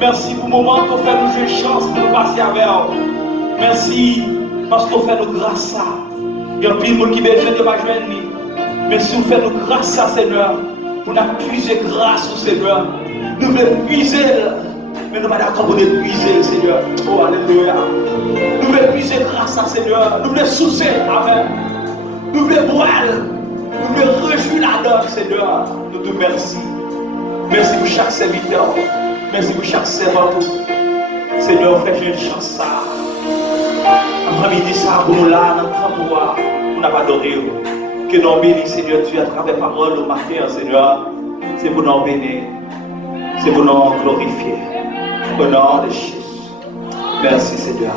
Merci pour le moment qu'on fait nous jouer chance pour nous passer avec vous. Merci parce qu'on fait nous grâce à. Il y a plus de monde qui besoin de ma journée. Merci pour faire nous grâce à Seigneur. Pour nous puiser grâce au Seigneur. Nous voulons puiser, mais nous ne sommes pas d'accord pour nous puiser, Seigneur. Oh, alléluia. Nous voulons puiser grâce à Seigneur. Nous voulons soucier. Amen. Nous voulons boire. Nous voulons réjouir la donne, Seigneur. Nous te remercions. Merci pour chaque serviteur. Merci pour chaque servant. Seigneur, fais-moi une chance. Après-midi, ça, pour nous là, dans le temps pour nous adorer. Que nous bénissons, Seigneur, Dieu, à travers la parole au matin, Seigneur. C'est pour nous bénir. C'est pour nous glorifier. Au nom de Jésus. Merci, Seigneur.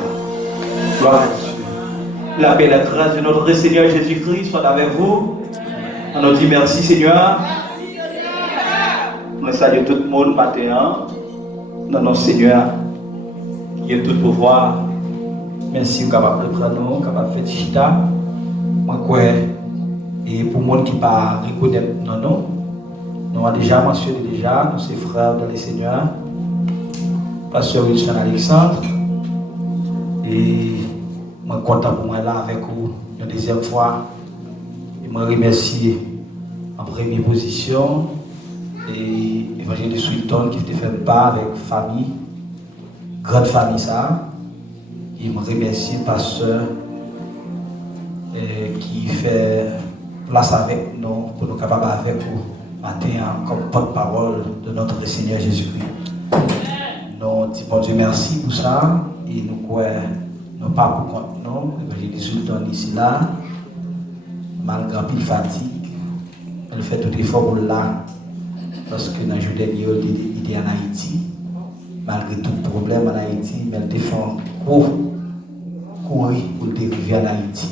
Gloire à Dieu. La paix et la grâce de notre Seigneur Jésus-Christ soit avec vous. On nous dit merci, Seigneur. Nous saluons tout le monde matin. Dans notre Seigneur, qui est tout pouvoir. Merci, vous capable de prendre nous, capable de faire chita. Moi, quoi, et pour le monde qui ne pas reconnaître non, nous avons déjà mentionné nos frères dans le Seigneur, Pasteur Wilson Alexandre. Et je suis content pour moi là avec vous une deuxième fois. Et je remercie en première position. Et l'évangile Sultan qui fait part avec famille, grande famille ça. Et je remercie le pasteur qui fait place avec nous pour nous capables avec vous matin comme porte-parole de notre Seigneur Jésus-Christ. Nous disons bon Dieu merci pour ça et nous croyons non pas pour compte nous, l'évangile Sultan ici là, malgré la fatigue, elle fait tout effort pour là. Parce que dans le jour dernier, il est en Haïti, malgré tout le problème en Haïti, mais elle défend courir pour dériver en Haïti.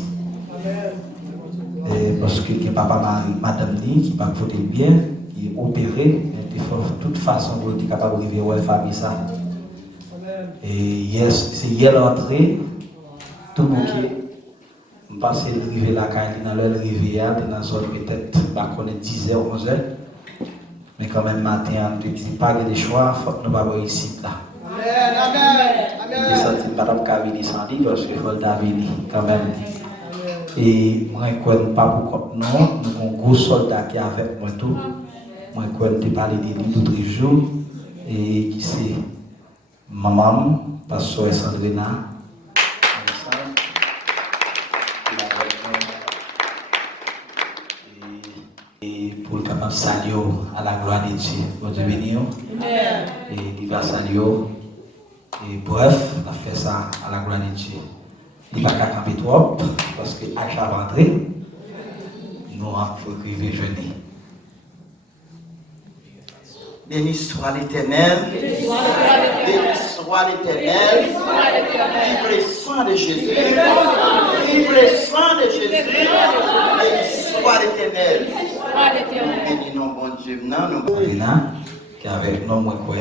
Parce que le papa madame qui va voter bien, qui est opéré, elle défend de toute façon pour être capable de arriver à la famille ça. Et c'est hier l'entrée, tout le monde qui passe arriver la caille dans l'heure arrivée, dans la zone peut-être 10h, 11h. Mais quand même, matin, on ne dit pas que des choix, il faut que nous ne soyons pas ici. Amen. Je sens que madame Kavini s'en dit, parce qu'il faut venir quand même. Et moi, je ne pas pour compte, non. Nous avons un gros soldat qui est avec moi tout. Moi, je ne parler de lui tous les jours. Et qui c'est maman, pasteur Sandrina. Et pour le capable saluer à la gloire de Dieu. Bon Dieu béni. Et il va saluer. Et bref, on a fait ça à la gloire de Dieu. Il ne va pas camper trop parce que à chaque rentrée, nous avons écrivé jeûner. Béni soit l'Éternel. Béni soit l'Éternel. Vive le sang de Jésus. Vive le sang de Jésus. Béni soit l'Éternel. Béni non bon Dieu. Non, Qui avec nous, moi, quoi.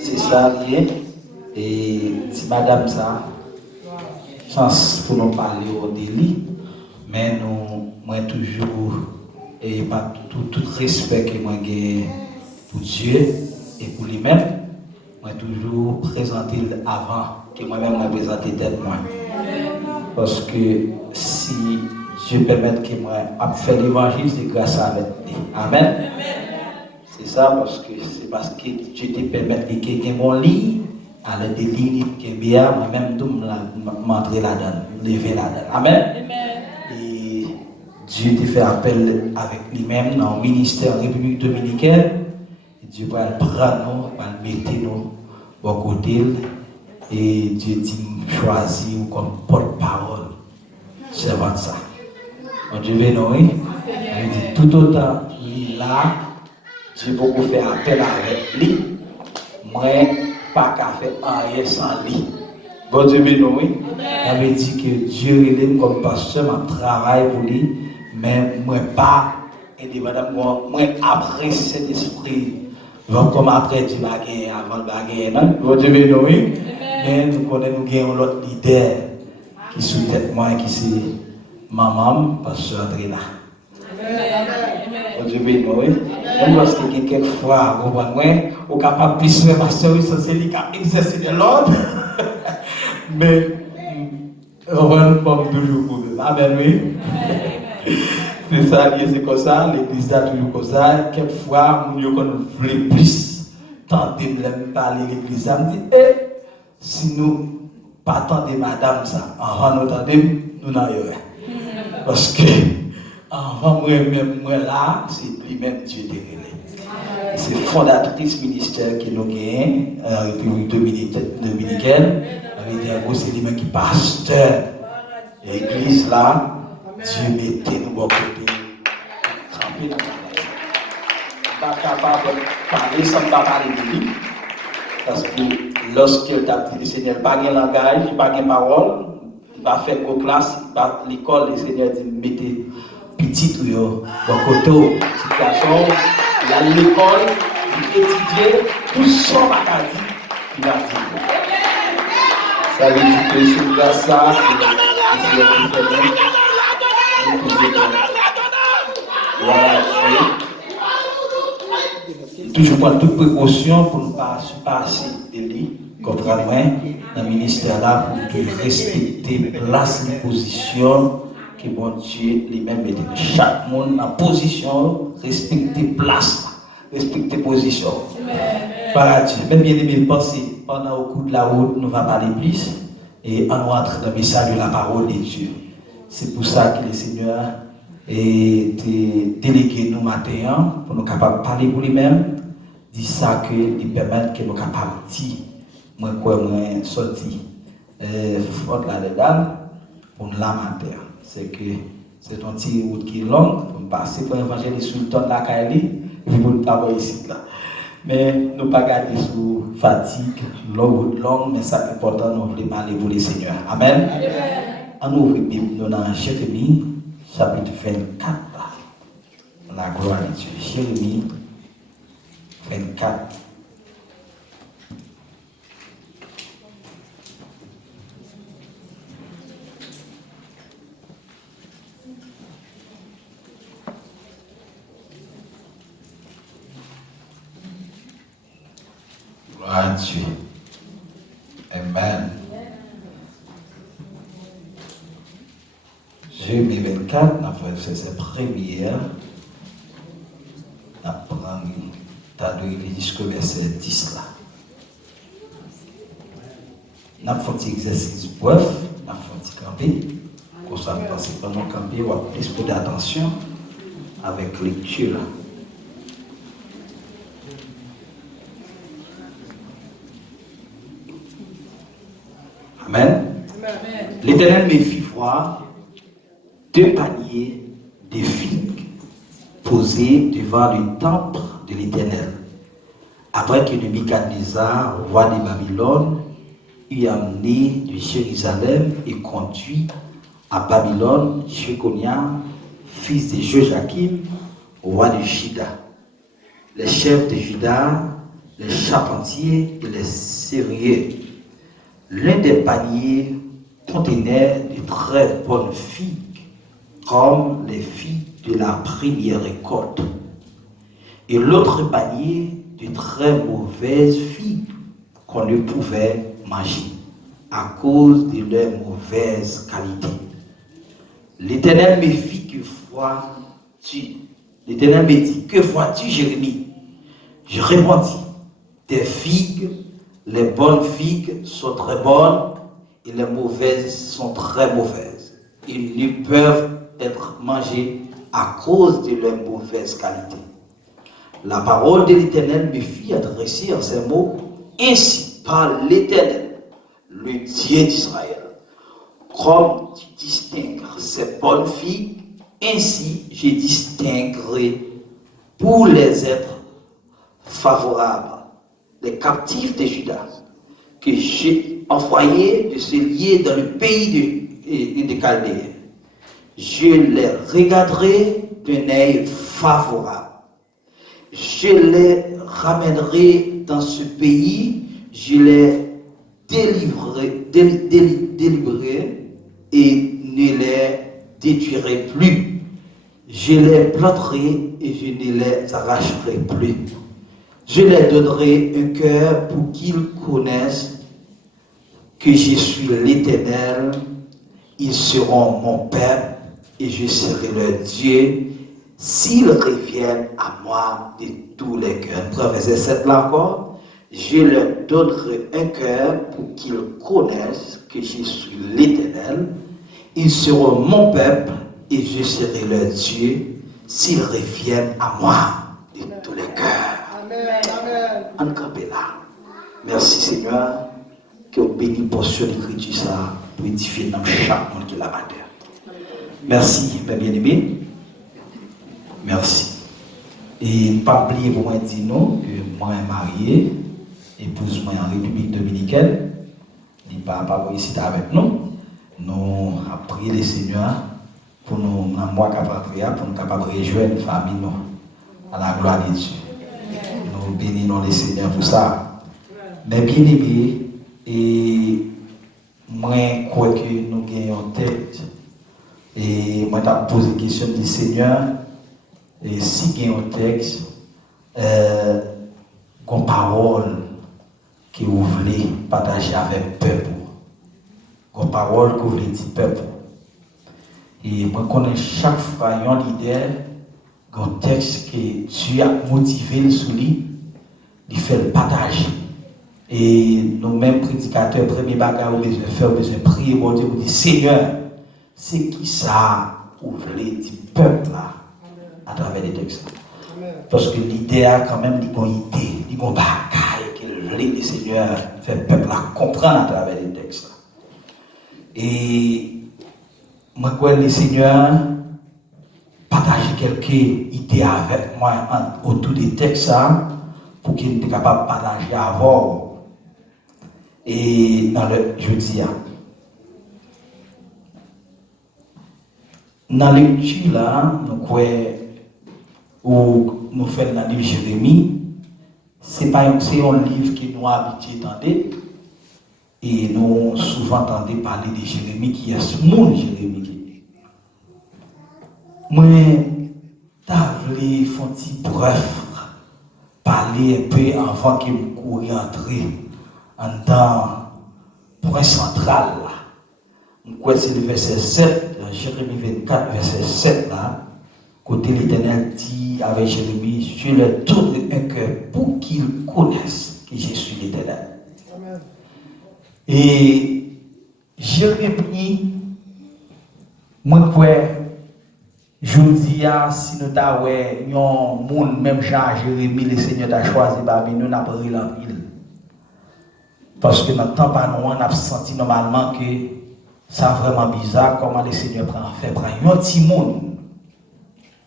C'est ça, et si madame ça, chance pour nous parler au délit, mais nous, moi toujours, et pas tout respect que moi j'ai pour Dieu et pour lui-même, moi toujours présenter avant que moi-même me présente tête moi. Parce que si Dieu permet que moi faire l'évangile, c'est grâce à lui. Amen. C'est ça parce que c'est parce que Dieu te permet de quelqu'un mon lit, à la délit qui est bien, moi-même tout m'entrer là-dedans, lever là-dedans. Amen. Et Dieu te fait appel avec lui-même dans le ministère République Dominicaine. Et Dieu va le prendre, va le mettre nous au côté. Et Dieu dit choisir comme porte-parole. Servant ça. Donc Dieu veut nous, il dit tout autant il là. Dieu peut vous faire appel avec lui, moi, pas qu'à faire rien sans lui. Bon Dieu béni, oui. On veut dire que Dieu est comme pasteur, je travaille pour lui, mais moi pas, et madame, moi apprécie cet esprit. Donc comme après Dieu va gagner, avant de gagner, non? Bon Dieu béni, oui. Mais nous connaissons, nous avons l'autre leader qui sous tête moi, qui c'est maman, pasteur Andrina. Bon Dieu béni, oui. Même lorsque quelquefois, vous voyez, on est capable de plus de pasteur, c'est lui qui a exercé de l'ordre. Mais, on va nous pas toujours pour eux. Amen, oui. C'est ça, c'est comme ça, l'église a toujours comme ça. Quelquefois, nous voulons plus tenter de parler l'église. On dit, si nous pas tenter madame ça, avant nous tenter, nous n'avons rien. Parce que, avant moi-même, moi là, c'est lui-même Dieu de relais. C'est fondatrice ministère qui nous gagne, République Dominicaine, avec des c'est lui-même qui pasteur. L'église là, Dieu mettait nous au côté, tremper dans la place. Pas capable de parler sans pas parler de lui. Parce que lorsque t'a dit le Seigneur, pas de langage, pas de parole, il va faire vos classes, l'école, le Seigneur dit mettez petit ou yo, côté, petit garçon, il a l'école, il étudie, tout son bagage, il va dire. Ça veut dire que c'est grâce à ça, toujours prendre toute précaution pour ne pas passer de lui, comprenez-moi, dans le ministère là, pour respecter place et position que bon Dieu lui-même met. Chaque monde en position, respecter place, respecter position. Paradis, même bien aimé, pensez, pendant au cours de la route, nous va parler plus et on rentre dans le message de la parole de Dieu. C'est pour ça que le Seigneur et délégué nous matin pour nous capables de parler pour lui-même, dit ça que il permet que nous capables de dire moi quoi moi sorti faute là-dedans pour nous lamenter. C'est que c'est un petit route qui est longue pour passer pour évangéliser sur le temps de la Kaili et pour nous pas ici là. Mais nous pas garder sous fatigue, longue, mais ça est important, nous voulons parler pour le Seigneur. Amen. On ouvre la Bible dans Jérémie, chapitre 24. La gloire de Dieu. Jérémie 24. Gloire à Dieu. Amen. Jérémie 24, nous avons fait cette première. Nous avons jusqu'au verset 10 là. Nous avons fait un exercice bref, nous avons fait un camper. Comme ça, nous passons pendant le camper, on va plus prêter attention avec lecture. Amen. L'Éternel me fit voir 2 paniers de figues posés devant le temple de l'Éternel. Après que Nebuchadnezzar, roi de Babylone, eut amené de Jérusalem et conduit à Babylone Jéconia, fils de Joachim, roi de Juda. Les chefs de Juda, les charpentiers et les serruriers. L'un des paniers contenait de très bonnes figues, comme les figues de la première récolte, et l'autre panier de très mauvaises figues qu'on ne pouvait manger à cause de leur mauvaise qualité. L'Éternel me fit que vois-tu? L'Éternel me dit, que vois-tu, Jérémie? Je répondis, des figues, les bonnes figues sont très bonnes et les mauvaises sont très mauvaises. Ils ne peuvent être mangés à cause de leur mauvaise qualité. La parole de l'Éternel me fit adresser en ces mots, ainsi par l'Éternel, le Dieu d'Israël. Comme tu distingues ces bonnes figues, ainsi je distinguerai pour les êtres favorables les captifs de Juda, que j'ai envoyés de se lier dans le pays de Chaldéens. Je les regarderai d'un œil favorable. Je les ramènerai dans ce pays, je les délivrerai et ne les détruirai plus. Je les planterai et je ne les arracherai plus. Je leur donnerai un cœur pour qu'ils connaissent que je suis l'Éternel. Ils seront mon peuple et je serai leur Dieu s'ils reviennent à moi de tous les cœurs. Après verset 7 là encore. Je leur donnerai un cœur pour qu'ils connaissent que je suis l'Éternel. Ils seront mon peuple et je serai leur Dieu s'ils reviennent à moi de tous les cœurs. En campé là. Merci Seigneur que vous bénissez portion d'écriture ça pour édifier dans chaque monde qui l'a battu. Merci mes bien-aimés. Merci. Et ne pas oublier pour moi dire non que moi suis marié, épouse moi en République Dominicaine. Il pas ici avec nous. Nous avons prié le Seigneur pour nous dans mois capable pour nous capable rejoindre famille nous à la gloire de Dieu. Nous bénissons le Seigneur pour ça. Mais bien aimé, et moi, je crois que nous gagnons tête. Et moi, je posé la question du Seigneur. Et si vous avez un texte, une parole que vous voulez partager avec le peuple, une parole que vous voulez dire au peuple. Et moi, je connais chaque fois un leader, un texte que Dieu a motivé sur lui. Il fait le partage. Et nous-mêmes, prédicateurs, premier bagage, nous besoin faire, nous besoin prier, bon Dieu, nous dire Seigneur, c'est qui ça, vous voulez dire peuple là, à travers les textes. Parce que l'idée a quand même une idée, une bagaille que le Seigneur fait le peuple là comprendre à travers les textes. Et moi, quand le Seigneur partage quelques idées avec moi autour des textes pour qu'il soit capable de partager avant. Et dans le jeudi, dans la lecture là, nous faisons dans le livre Jérémie, c'est un livre que nous habitués d'entendre. Et nous souvent entendons parler de Jérémie qui est ce monde Jérémie. Moi, t'as voulu faire un petit bref, parler un peu avant que je cours entrer dans le point central là. C'est le verset 7, Jérémie 24, verset 7 là. Côté l'Éternel dit avec Jérémie, sur le tour de un cœur pour qu'ils connaissent que je suis l'Éternel. Amen. Et Jérémie, moi je dis si nous avons un monde, même Jean Jérémie, le Seigneur a choisi parmi nous, n'a pas pris l'empile. Parce que dans le temps, on a senti normalement que c'est vraiment bizarre comment le Seigneur fait prendre un petit monde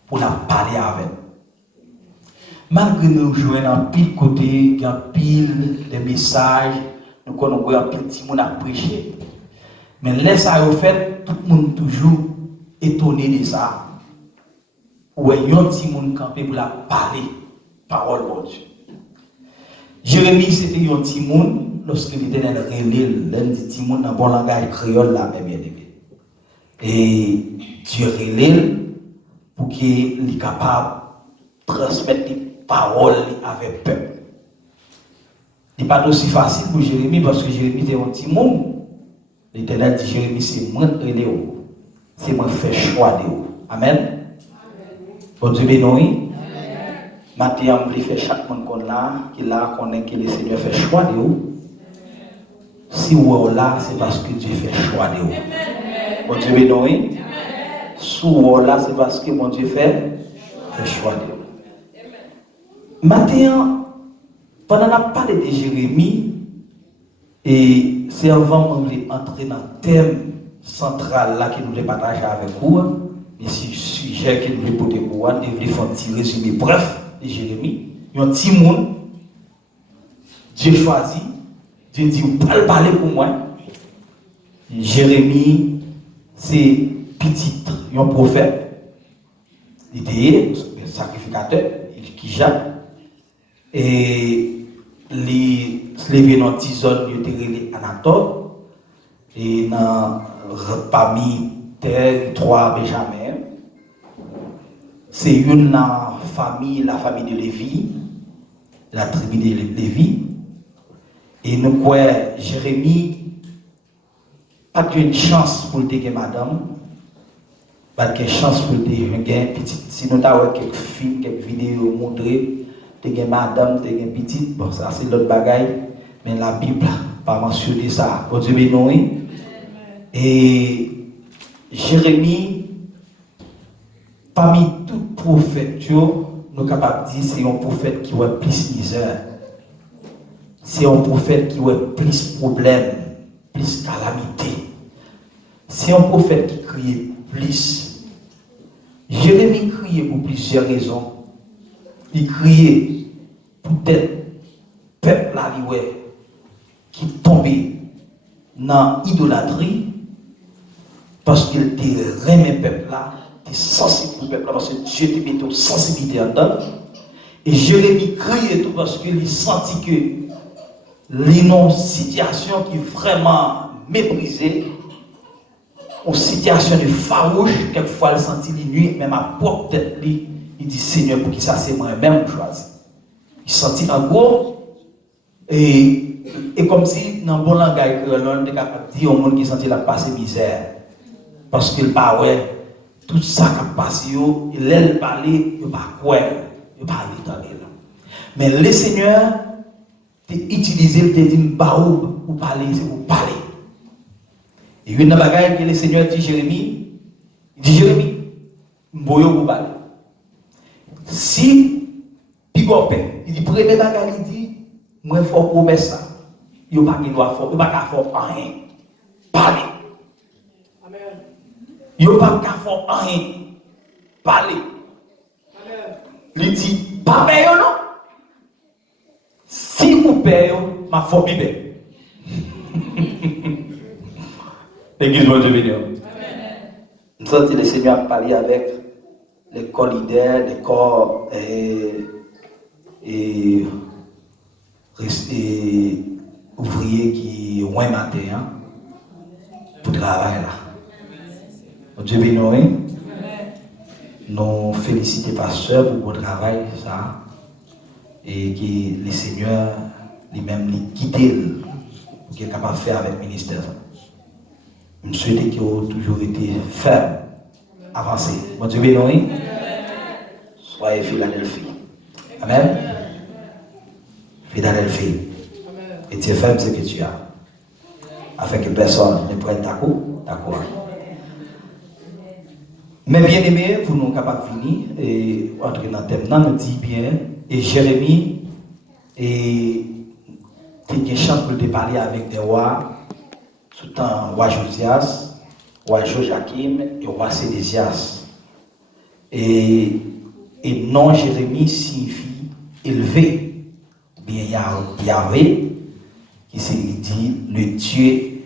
pour la parler avec. Malgré nous jouons dans pile côté, il y a pile de messages, nous connaissons un petit monde à prêcher. Mais laisse ça au fait, tout le monde toujours étonné de ça. Ou il y a un petit monde campé pour la parler, parole de Dieu. Jérémie, c'était un petit monde, lorsque l'Éternel relève, l'un des petits monde dans le bon langage créole, là, bien aimé. Et Dieu relève pour qu'il soit capable de transmettre les paroles avec peuple. Ce n'est pas aussi facile pour Jérémie parce que Jérémie était un petit monde. L'Éternel dit Jérémie, c'est moi qui relève, c'est moi qui fais choix de vous. Amen. Bon Dieu béni. Maintenant, on veut faire chaque monde qui là connaît que le Seigneur fait choix de vous. Si vous êtes là, c'est parce que Dieu fait choix de vous. Bon Dieu béni. Si vous êtes là, c'est parce que mon Dieu fait choix de vous. Maintenant, pendant la parole de Jérémie, et c'est avant d'entrer dans le thème central là que nous voulons partager avec vous. Et si le sujet que nous voulons porter pour vous, nous voulons faire un petit résumé bref de Jérémie. Il y a un petit monde, Dieu choisit, Dieu dit, vous pouvez parler pour moi. Jérémie, c'est petit, un prophète, il était un sacrificateur, qui Jacques, et les lever dans 10 zones, il était Anatole, et parmi terre, 3 Benjamin. C'est une famille, la famille de Lévi, la tribu de Lévi. Et nous croyons, Jérémie, pas de chance pour le déguer madame, pas de chance pour le déguer petite. Si nous avons quelques films, quelques vidéos montrées, déguer madame, déguer petite, bon, ça c'est l'autre bagaille, mais la Bible n'a pas mentionné ça. Bon Dieu béni. Et Jérémie, parmi tous les prophètes, nous sommes capables de dire que c'est un prophète qui a plus misère. C'est un prophète qui a plus de problèmes, plus de calamités. C'est un prophète qui crie plus. Jérémie criait pour plusieurs raisons. Il criait peut-être peuple là qui tombait dans l'idolâtrie parce qu'il était remis peuple là. Sensible pour le peuple parce que Dieu te met une sensibilité en dedans. Et Jérémie criait tout parce qu'il sentit que les non-situations qui vraiment méprisées, une situation de farouche, quelquefois il sentit les nuits, même à propre tête, il dit Seigneur, pour qui ça c'est moi-même choisi. Il sentit en gros, et comme si dans le bon langage, on est capable de dire au monde qui sentit la passé misère. Parce qu'il pas ouais. Tout ça qui a passé, il a parlé, il n'a pas quoi, il n'a pas entendu. Mais le Seigneur t'a utilisé, il t'a dit, pour parler, c'est pour parler. Et une bagaille que le Seigneur dit Jérémie, il dit Jérémie, je vais vous parler. Si, Pigopé, il dit, premier bagaille, il dit, moi, il faut promesse ça. Il n'y a pas de droit, il n'y a pas de rien. Parler. Il n'y a pas de rien. Parler. Il dit, pas payé non? Si vous payez, ma foi bibé. L'église de Dieu. Nous sommes le Seigneur a parlé avec les corps leaders, les corps et rester ouvrier qui est loin matin pour travailler là. Dieu béni. Nous félicitons pasteur pour le travail ça et que le Seigneur lui-même lui guide pour qu'il est capable de faire avec le ministère. Je souhaite qu'il ait toujours été ferme, avancé. Bon Dieu béni. Soyez Philadelphie. Amen. Philadelphie. Et tu es ferme ce que tu as. Afin que personne ne prenne ta cour. Mais bien aimé, pour nous capables de finir et entrer dans le thème, nous dit bien, et Jérémie, et tu as une chance de parler avec des rois, tout le temps, roi Josias, roi Joachim et roi Sédécias. Et non, Jérémie signifie élevé, bien Yahvé, qui signifie le Dieu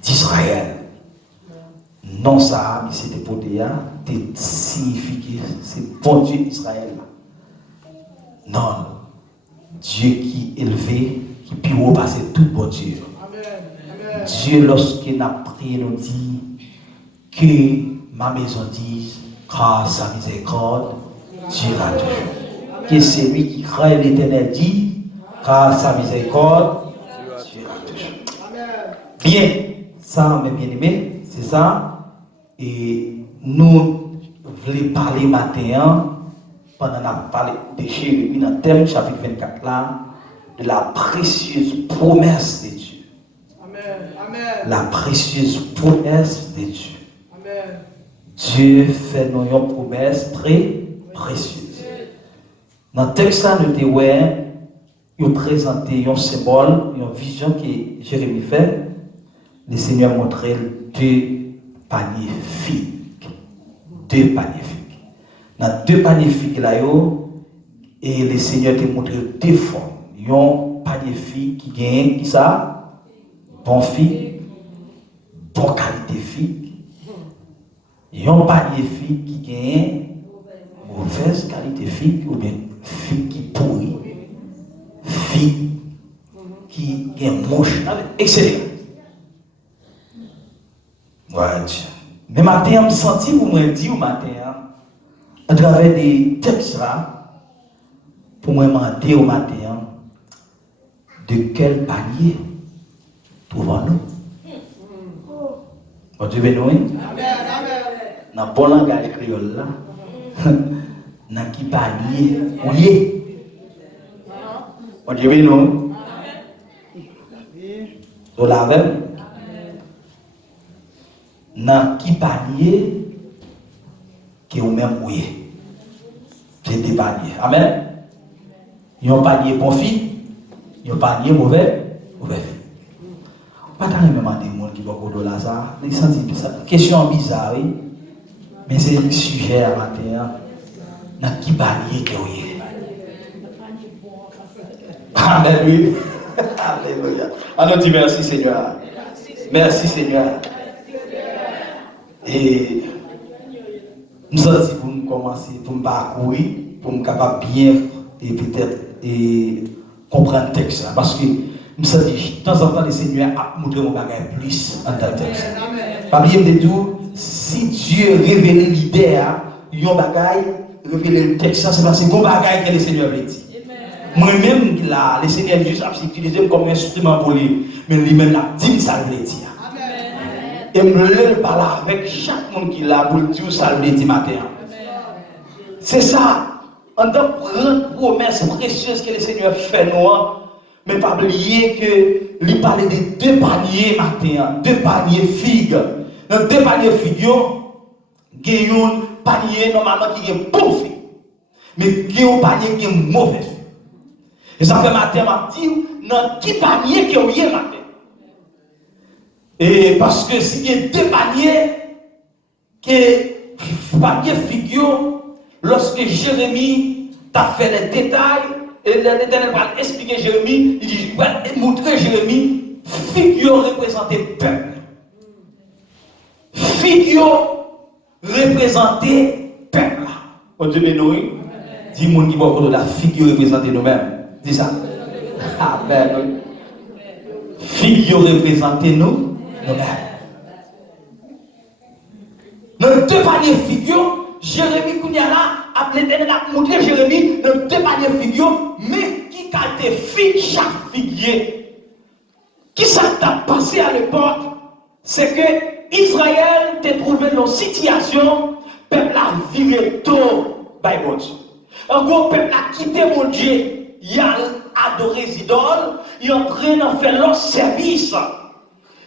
d'Israël. Non, ça, mais c'était pour dire, signifie que c'est bon Dieu d'Israël. Non, Dieu qui est élevé, qui peut repasser tout bon Dieu. Amen. Dieu, lorsqu'il n'a prié, nous dit que ma maison dise, car sa miséricorde dira toujours. Que c'est lui qui craint l'Éternel dit, car sa miséricorde dira toujours. Bien, ça, mes bien-aimés, c'est ça. Et nous voulons parler matin, pendant qu'on parlé de Jérémie dans le thème chapitre 24 là, de la précieuse promesse de Dieu. Amen. Amen. La précieuse promesse de Dieu. Amen. Dieu fait nous une promesse précieuse. Dans le texte là, nous avons présenté un symbole, une vision que Jérémie fait. Le Seigneur montrait deux paniers figues. Deux paniers figues. Dans deux paniers figues là, et le Seigneur t'a montré deux formes. Un panier figue qui gagne, qui ça? Bon figue, bon qualité figue. Et un panier figue qui gagne mauvaise qualité figue, ou bien figue qui pourrit, figue qui gagne moche, etc. Ouais, mais matin, je me senti pour me dire au matin, à travers des textes là, pour me demander au matin, de quel panier trouvons-nous? Bon Dieu béni. Dans le bon langage créole là, dans qui panier ou lié? Bon Dieu béni. Vous l'avez? Dans qui panier que vous même oué? C'est des paniers. Amen. Il y a un panier bon fille. Il y a un panier mauvais. Pas tant de demander des gens qui vont au dollar ça. Les sentis bizarre. Question bizarre, oui. Mais c'est le sujet à matin. Dans qui panier que vous êtes? Amen. Alléluia. Alors dis merci Seigneur. Merci Seigneur. Et nous sommes dit pour nous commencer, pour nous parcourir, pour nous capable bien et peut-être comprendre le texte. Parce que nous sommes dit, de temps en temps, le Seigneur a montré mon bagage plus dans le texte. Pas oublier de tout, si Dieu révèle l'idée, il y a un bagage, révéler le texte, c'est parce que c'est un bagage que le Seigneur veut dire. Moi-même, là, le Seigneur juste a utilisé comme instrument pour lui, mais lui-même, là, dit ça veut dire. Et me parler avec chaque monde qui l'a pour dire ça le dit matin. C'est ça. En tant que promesse précieuse que le Seigneur fait nous, mais pas oublier que lui parler de deux paniers matin, deux paniers figues. Dans deux paniers figues, il y a un panier normalement qui est bon figue, mais il y a un panier qui est mauvais. Et ça fait matin, m'a dit, dans qui panier qui est matin? Et parce que s'il y a deux paniers, que panier figure, lorsque Jérémie t'a fait les détails, et l'Éternel va expliquer Jérémie, il dit, ouais, montrer Jérémie, figure représenter peuple. Figure représenter peuple. Au Dieu béni, dis-moi qui va de la figure représenter nous-mêmes. Dis ça. Amen. Figure représentez nous nous-mêmes. Dans deux paniers figures, Jérémie Kounyala a l'Éternel a montré Jérémie dans deux paniers figures, mais qui a été fait chaque figuier. Qui s'est passé à l'époque, c'est que Israël s'est trouvé dans une situation, peuple a viré tôt by God. En gros, peuple a quitté mon Dieu, il a adoré les idoles, il est en train de faire leur service.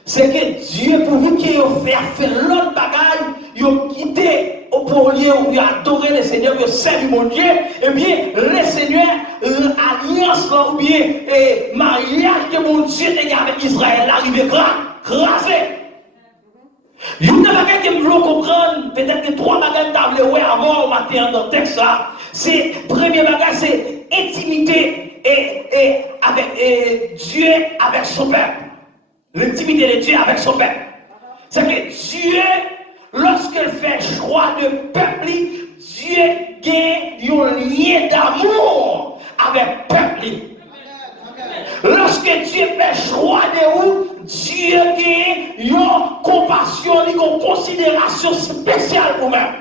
C'est que Dieu, pourvu qu'il ait fait l'autre bagaille, il a quitté au lieu où il a adoré le Seigneur, il a servi mon Dieu, et bien, le Seigneur, l'alliance ou bien le mariage de mon Dieu avec Israël, arrivé crasé. Il y a une bagaille que je veux comprendre, peut-être que trois bagailles que vous avant au matin dans le texte là. C'est, premier bagage, c'est intimité et avec Dieu avec son peuple. L'intimité de Dieu avec son peuple. C'est que Dieu, lorsqu'il fait choix de peuple, Dieu gagne un lien d'amour avec le peuple. Lorsque Dieu fait choix de vous, Dieu gagne une compassion, une considération spéciale pour vous-même.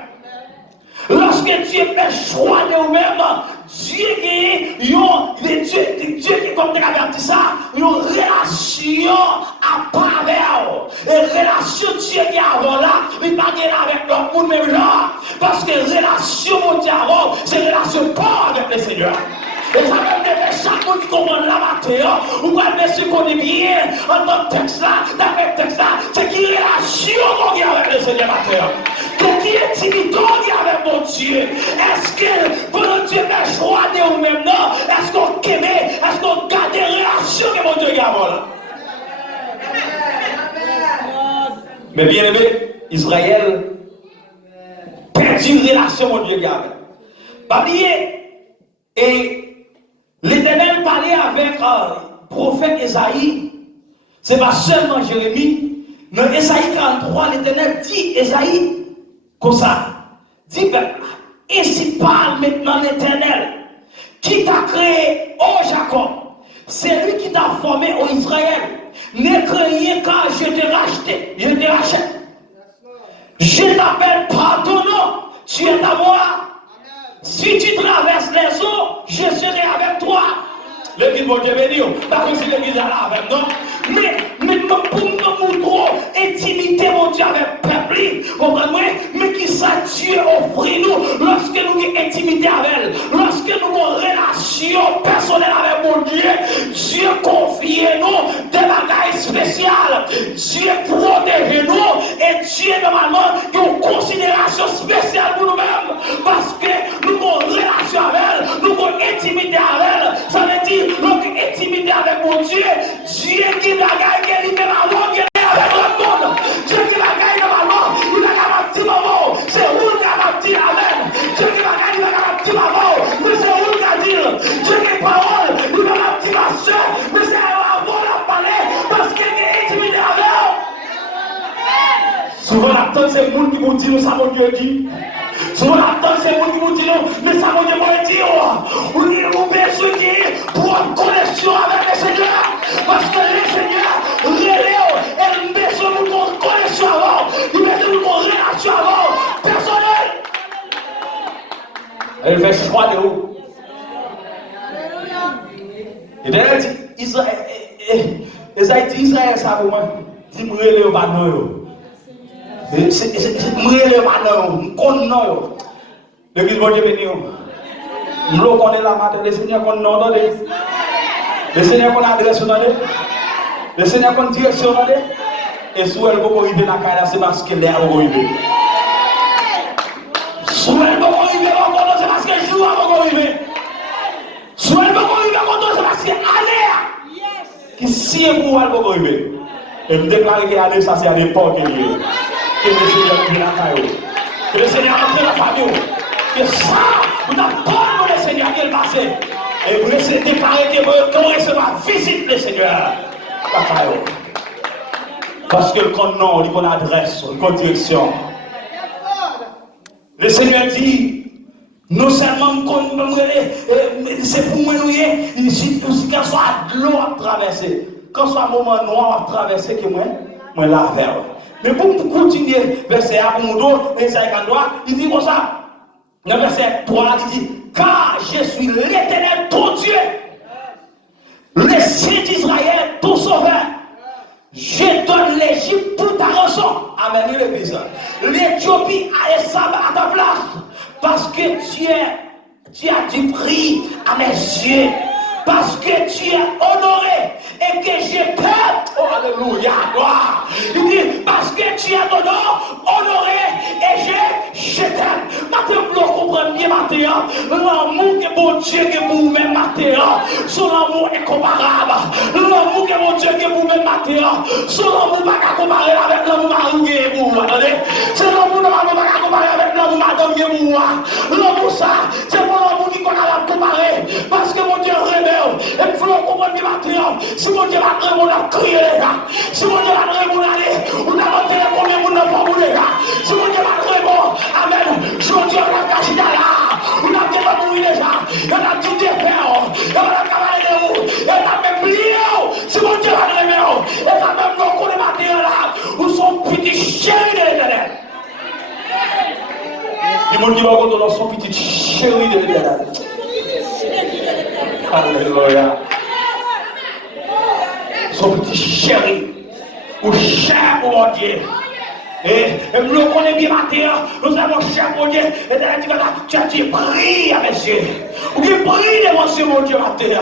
Lorsque Dieu fait choix de vous-même, Dieu gagne Dieu qui comme tu as dit ça, une relation à part avec vous. Et relation Dieu qui a avant là, il pas avec le monde même genre. Parce que relation mondiale avant, c'est relation pas avec le Seigneur. Et ça même de chaque monde qui commande la matin, ou quoi monsieur connaît bien, en tant que texte là, d'après le texte là, c'est qui relation qu'on a avec le Seigneur matin. Qui est timide avec mon Dieu. Est-ce que pour Dieu fait choix de vous-même non? Est-ce qu'on aime, est-ce qu'on garde des relations que mon Dieu a là? Mais bien aimé, Israël perd une relation mon Dieu a. Pas oublier, et l'Éternel parlait avec le prophète Esaïe. Ce n'est pas seulement Jérémie. Dans Esaïe 43, l'Éternel dit Esaïe comme ça. Dit ainsi parle maintenant l'Éternel qui t'a créé, ô Jacob. C'est lui qui t'a formé, ô Israël. Ne craignez car je t'ai racheté. Je te rachète. Je t'appelle par ton nom. Tu es à moi. Si tu traverses les eaux, je serai avec toi. L'église va te bénir. Parce que c'est l'église là avec nous. Mais pour nous montrer intimité mon Dieu avec le peuple. Comprenez-moi? Mais qui ça Dieu offre nous lorsque nous avons intimité avec elle. Lorsque nous avons une relation personnelle avec mon Dieu. Dieu confie nous des bagailles spéciales. Dieu protège nous. Et Dieu normalement a une considération spéciale pour nous-mêmes. Parce que nous avons une relation avec elle. Nous avons une intimité avec elle. Ça veut dire notre intimité avec mon Dieu. Dieu qui bagaille qui est littéralement avec le monde. Dieu qui bagaille normalement, il va capable de dire maman, c'est vous qui va dire amen. Dieu qui bagaille, il va capable de dire maman, mais c'est vous qui va dire. Dieu qui parole, il va capable de dire ma soeur, mais c'est avant la parler parce qu'il est intimité avec vous. Souvent la tante c'est le monde qui vous dit nous ça mon Dieu dit. Souvent la tante c'est le monde qui vous dit nous, mais ça mon Dieu m'a dit vous avez besoin pour une connexion avec le Seigneur. Parce que le Seigneur relève et il besoin de une connexion avant. Il besoin d'une relation avant. Personnelle. Elle fait choix de où? Et d'ailleurs, Isaïe dit Israël, ça pour moi. Dis moi relève pas non. Moi relève pas non. Qu'on non. L'église va te bénir. Nous connaissons la matin, le Seigneur qu'on entend. Le Seigneur qu'on adresse dans le Seigneur qu'on direction dans et si elle va arriver dans la carrière, c'est parce qu'elle est arrivée. Si elle va arriver, c'est parce qu'elle joue à arriver. Si elle va arriver, c'est parce qu'elle est qui si elle va arriver. Et me déclare qu'elle est ça, c'est à l'époque qu'elle est. Que le Seigneur est dans la carrière. Que le Seigneur entre dans la famille. Que ça, vous n'avez pas le Seigneur qui est passé. Et vous laissez déclarer que vous recevez visite le Seigneur. Parce que quand non, il y a une adresse, une direction. Le Seigneur dit, non seulement c'est pour moi, ici, quand soit de l'eau à traverser, quand soit un moment noir à traverser, que moi la vers. Mais pour continuer, verset 1 pour nous, il dit comme ça, dans verset 3, il dit, car je suis l'Éternel, ton Dieu, le Saint d'Israël, ton sauveur. Je donne l'Égypte pour ta rançon. Amen, l'église. L'Éthiopie à ta place. Parce que tu as du prix à mes yeux. Parce que tu es honoré et que j'ai peur. Oh, alléluia, gloire. Il dit, parce que tu es honoré et je t'aime. Maintenant, vous comprenez bien, maintenant, l'amour que mon Dieu que vous même maintenant, son amour est comparable. L'amour que mon Dieu que vous même maintenant, son amour va pas comparer avec l'amour marié que vous. Attendez, c'est l'amour va pas comparer avec l'amour madame que vous. L'amour ça, c'est mon amour qui qu'on a comparé. Parce que mon Dieu rebelle. Et puis on comprend bien maintenant, si mon Dieu va répondre, on a crié les gars. Si mon Dieu va répondre, on a monté combien de monde pour les gars. Si mon Dieu va répondre, amen. Si mon Dieu va cacher là, on a déjà mourir déjà. On a tout défait, on a travaillé de où, on a même plié. Si mon Dieu va répondre, et on a même beaucoup de matériel là, où sont petits chéris de l'éternel. Et mon Dieu va répondre, son petit chéri de l'éternel. Alléluia. Son petit chéri, ou cher pour mon Dieu. Et nous le connaissons bien matin, nous avons cher pour Dieu. Et tu as dit, prie à mes yeux. Ou bien prie devant mon Dieu matin.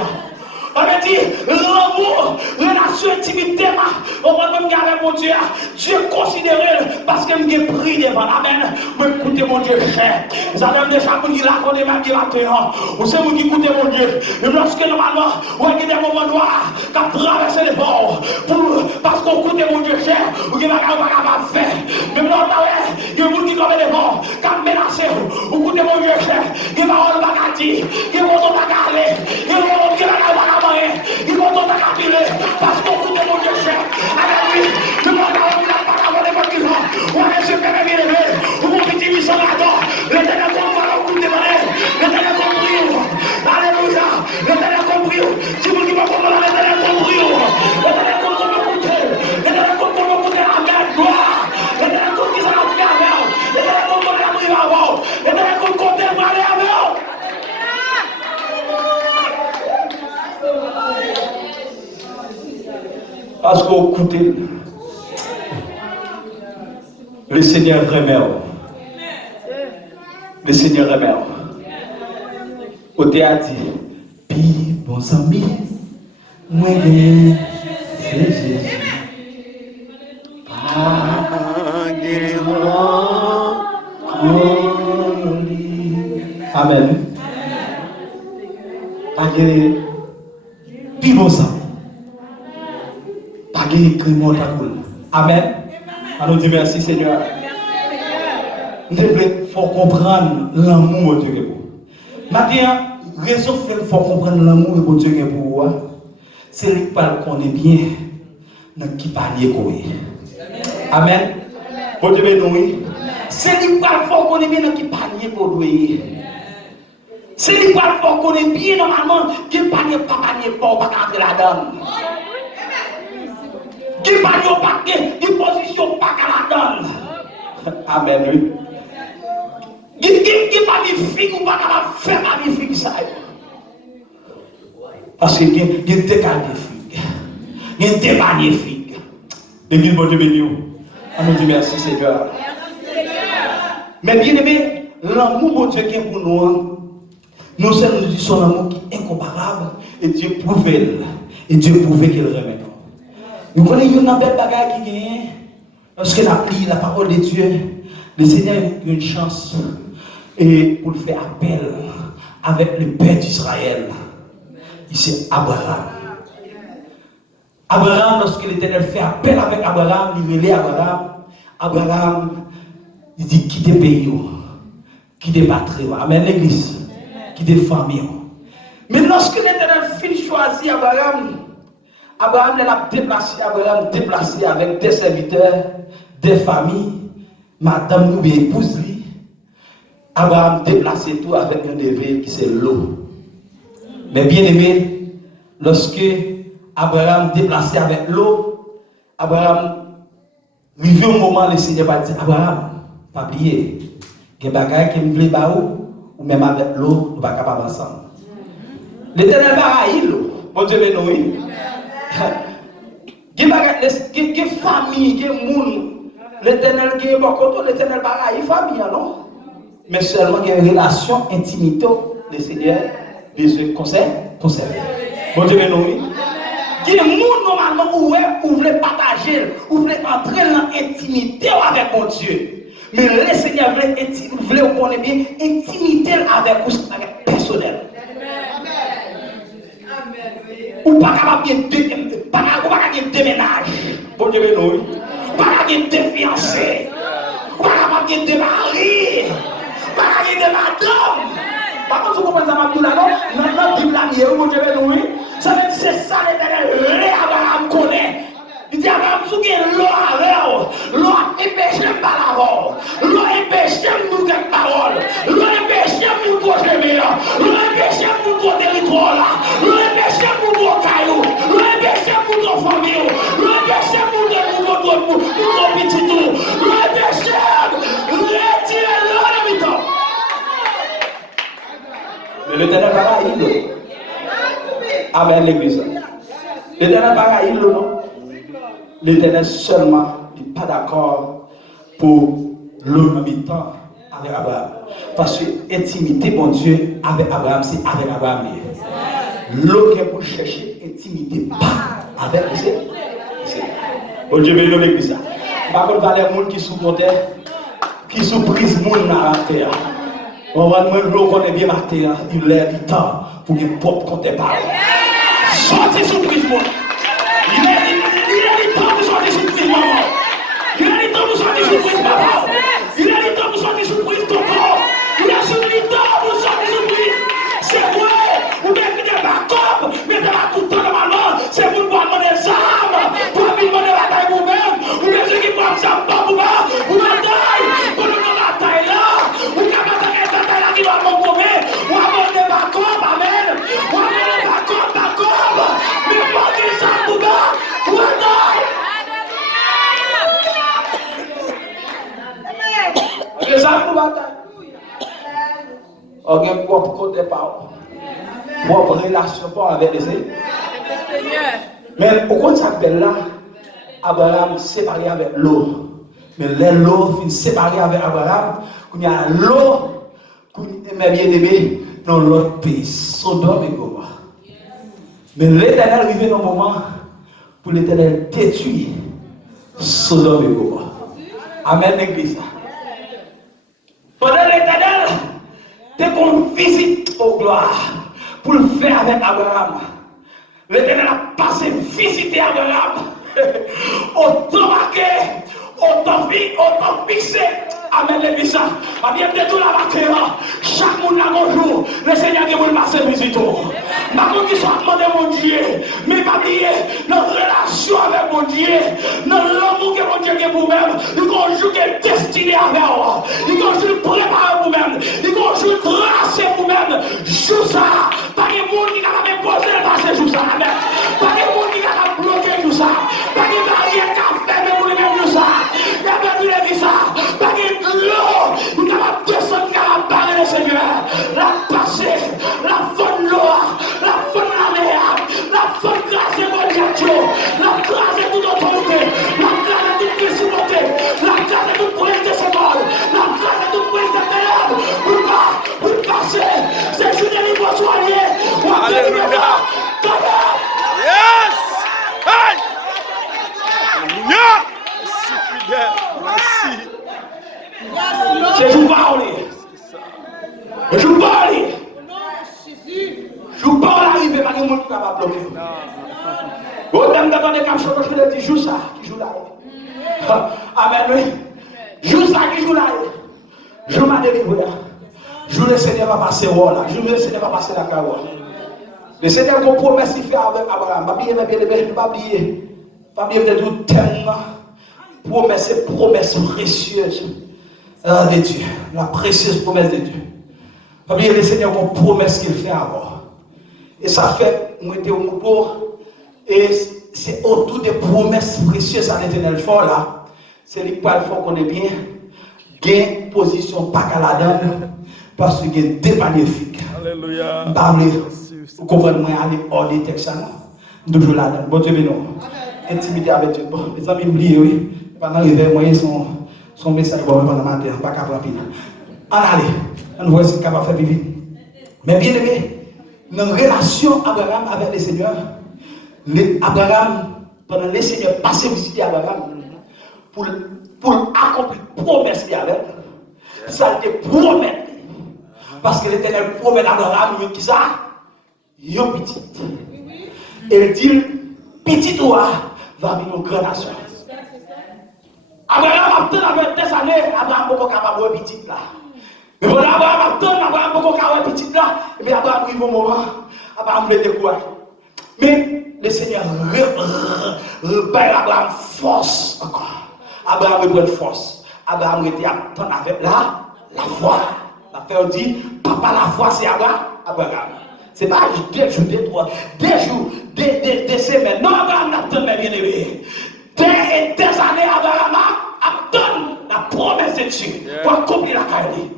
On a dit, l'amour, relation, intimité, on va même garder mon Dieu. Dieu considéré parce que nous avons pris devant. Amen. Vous écoutez mon Dieu cher. Ça donne déjà pour qui la connaît ma Dieu maintenant. Vous savez qui écoutez mon Dieu. Et lorsque normalement, vous avez des moments noirs qui ont traversé les bords. Parce qu'on écoute mon Dieu cher, vous n'avez pas faire. Même là, il y a des gens qui ont des bords, qui ont menacé. Vous écoutez mon Dieu cher. Il va avoir le bagage, il va avoir le bagage, il va avoir le bagage. Ils vont tout accaparer parce qu'on coûte mon Dieu cher. Alors oui, tout le monde a pas de bâtiment. On a ce que bien élevé. On va petit mission là-dedans. L'éternel comprend le coup de monnaie. L'éternel comprend. Alléluia. L'éternel comprend. Si vous dites pas comment l'éternel comprend. L'éternel comprend le côté. L'éternel comprend le côté. Amen. Gloire. L'éternel comprend qui s'en a fait avant. L'éternel comprend la prière avant. L'éternel comprend le côté avant. Parce qu'on écoute, le Seigneur remet. Le Seigneur remet. Au théâtre, puis bons amis, moi c'est Jésus. Amen. Puis bons amis. Amen. Alors nous disons merci Seigneur. Il faut comprendre l'amour de Dieu. Maintenant, raison fait faut comprendre l'amour de Dieu pour vous. C'est lui qui connaît bien dans qui panier courir. Amen. Bon Dieu béni. C'est lui qui faut connaître bien dans qui panier courir. C'est lui qui faut connaître bien normalement qui panier pas panier pas entrer là-dedans. Qui pas de paquet, qui position pas qu'à la donne. Amen, oui. Qui pas de fille ou pas qu'à faire magnifique ça. Parce que il y a des cas de filles. Il y a des magnifiques. Depuis le bon Dieu béni. On nous dit merci Seigneur. Mais bien aimé, l'amour de Dieu qui est pour nous, nous sommes nous disons son amour qui est incomparable. Et Dieu prouve elle. Et Dieu prouve qu'il remet. Nous connaissons une belle bagarre qui gagne. Lorsqu'on applique la parole de Dieu, le Seigneur a une chance et pour le faire appel avec le Père d'Israël. Ici, Abraham. Abraham, lorsque l'Éternel fait appel avec Abraham, il relève Abraham. Abraham, il dit quittez le pays, quittez patrie. Amen, l'église, quittez la famille. Mais lorsque l'Éternel finit choisir Abraham, Abraham l'a déplacé avec des serviteurs, des familles, madame nous épouse lui. Abraham déplacé tout avec un devoir qui c'est l'eau. Mais bien aimé, lorsque Abraham déplacé avec l'eau, Abraham arrivé au moment le Seigneur va dire Abraham, pas oublier, il y a des bagages qui me plaisent pas ou même avec l'eau, nous pas capable ensemble. L'Éternel va haïr l'eau. Bon Dieu béni oui. Il y a des familles, il y a des gens, l'Éternel qui est beaucoup, l'Éternel va haïr famille non? Mais seulement il y a une relation intimité, le Seigneur besoin de conserver. Bon Dieu béni oui. Il y a des gens normalement où vous voulez partager, vous voulez entrer dans l'intimité avec mon Dieu. Mais le Seigneur voulait qu'on ait bien intimité avec vous, avec personnel. Ou pas capable de déménager. Bon Dieu béni. Pas capable de fiancé. Pas capable de marier. Pas capable de madame. Par contre, vous comprenez ça, ma Bible là, non? Dans la Bible là, bon Dieu béni. Ça veut dire c'est ça l'Éternel. Abraham connaît. Il dit Abraham, si vous avez l'eau avec l'eau empêche par la parole. L'eau empêche nous de parole. L'eau empêche nous de côté meilleur. L'eau empêche nous de territoire. L'eau empêche nous de caillou. L'eau empêche nous de famille. L'eau empêche nous de petit tout. L'eau empêche retirer l'eau de mi-temps. Mais l'Éternel va pas y l'eau. Avec l'église. L'Éternel va pas y l'eau, non? L'Éternel seulement n'est pas d'accord pour l'eau en mi-temps avec Abraham. Parce que l'intimité, mon Dieu, avec Abraham, c'est avec Abraham. L'eau qui est pour chercher intimité, pas avec lui. Bon Dieu, béni l'église. Par contre, il y a des gens qui sont montés, qui sont pris dans la terre. On va nous l'eau qu'on est bien marqué, il lève du temps pour que pop compte pas. Sortez sous prise, moi. Il a du temps pour sortir sous prise, maman. Il a du temps pour sortir sous prise, papa. Il a du temps pour sortir sous prise, tonton. Il a du temps pour sortir sous prise. C'est vrai. Ou bien qu'il y a des backups, mais il y a tout le temps normalement. C'est pour nous demander des armes, pour nous demander la taille pour vous-même. Ou bien ceux qui prennent ça pour vous-même. Ou la taille, pour nous donner la taille là. Ou bien la taille là qui va nous combler. Ou avoir des backups, amen. Ou avoir des backups. Mais pas des armes pour vous-même. Ou la taille. Les armes pour bataille. On a un propre côté par propre relation avec les Seigneur. Mais au contraire de là, Abraham séparé avec l'eau. Mais l'eau finit séparé avec Abraham. Il y a l'eau qui est bien aimé dans l'autre pays, Sodome et Gomorrhe. Mais l'Éternel arrive dans un moment pour l'Éternel détruire Sodome et Gomorrhe. Amen, l'église. Pendant l'Éternel, dès qu'on visite au gloire pour le faire avec Abraham, l'Éternel a passé visiter Abraham. Autant marqué, autant fixé. Amen, l'église. A bien peut-être la matin, chaque monde a un jour, le Seigneur qui vous passer visiter. Par contre, qui soit demandé mon Dieu, mais pas oublier notre relation avec mon Dieu, notre l'amour que mon Dieu a pour vous-même, il y a un jour qui est destiné à faire, il y a un jour préparé pour vous-même, il y a un jour tracé pour vous-même. Joue ça, pas de monde qui a même posé le passé, joue ça, amen. Pas de monde qui a bloqué tout ça, pas de barrière qui a fait pour lui-même, joue ça. Il y a pas de ça, pas de l'eau, il y a personne qui a barré le Seigneur, la passé, la faune l'eau, la faune la mer, la faune grâce et mondiale, la grâce et toute autorité, la grâce et toute principauté, la grâce et toute prince de ce monde, la grâce et toute prince de ténèbres, vous passez, c'est juste des livres soignés, alléluia, yes, hey, alléluia, merci fidèle, merci. C'est vous parler. Je vous parle. Je vous parle arriver par le monde qui va bloquer. Autant d'attendre comme chose, je te dis, joue ça, qui joue là. Amen. Joue ça, qui joue là. Je m'en délivre. Je le Seigneur va passer là. Je le Seigneur va passer la carole. Le Seigneur qu'on promesse il fait avec Abraham. Pas oublier, pas oublier. Pas oublier de tout thème. Promesse précieuse. De Dieu, la précieuse promesse de Dieu. Pas oublier le Seigneur qu'on promesse qu'il fait avant. Et ça fait, moi, j'étais au moto, et c'est autour des promesses précieuses à l'éternel fort là. C'est lui qui parle fort qu'on est bien. Gain position pas qu'à la donne, parce qu'il y a deux magnifiques. Alléluia. Vous comprenez, moi, aller hors des textes, toujours là dedans. Bon Dieu, mais non. Intimité avec Dieu. Bon, les amis me disent, oui, pendant l'hiver, moi, son message, bon, pendant le matin, pas qu'à prendre pile. Allez, on voit ce qu'il est capable de faire vivre. Mais bien aimé, dans la relation Abraham avec le Seigneur, Abraham, pendant le Seigneur passé visiter Abraham, pour accomplir la promesse qu'il avait, ça a été promet. Parce que l'Éternel promet à Abraham, qui ça? Yo petit. Et il dit, petit toi va venir une grande nation. Abraham a tenu avec des années, Abraham beaucoup capable de petit là. Mais quand Abraham a tenu, Abraham beaucoup capable de petit là, et bien Abraham arrive au moment, Abraham veut décourager. Mais le Seigneur repère Abraham force encore. Abraham reprend force. Abraham était à attendre avec la foi. La fait on dit, papa la foi c'est Abraham. C'est pas 2 jours, 2 jours, 2 jours, 2 semaines. Non, Abraham n'attend pas bien aimé. Des années, Abraham attend la promesse de Dieu pour accomplir la carrière.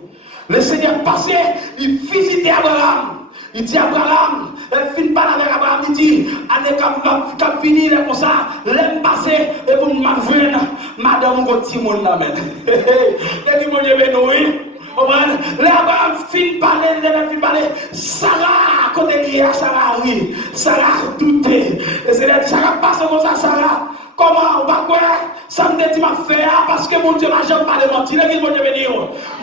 Le Seigneur passé, il visitait Abraham. Il dit Abraham, elle finit pas avec Abraham, il dit, allez, quand finir comme ça, l'aime passer, et vous m'avouez, madame, vous petit monde là, même. Et puis, mon Dieu, oui. Abraham fin parler, Sarah, côté lié à Sarah, oui. Sarah douté. Et c'est là, Sarah passe comme ça, Sarah. Comment on va quoi? Ça me dit m'a fait parce que mon Dieu m'a jamais parlé mentir. Là, mon Dieu béni.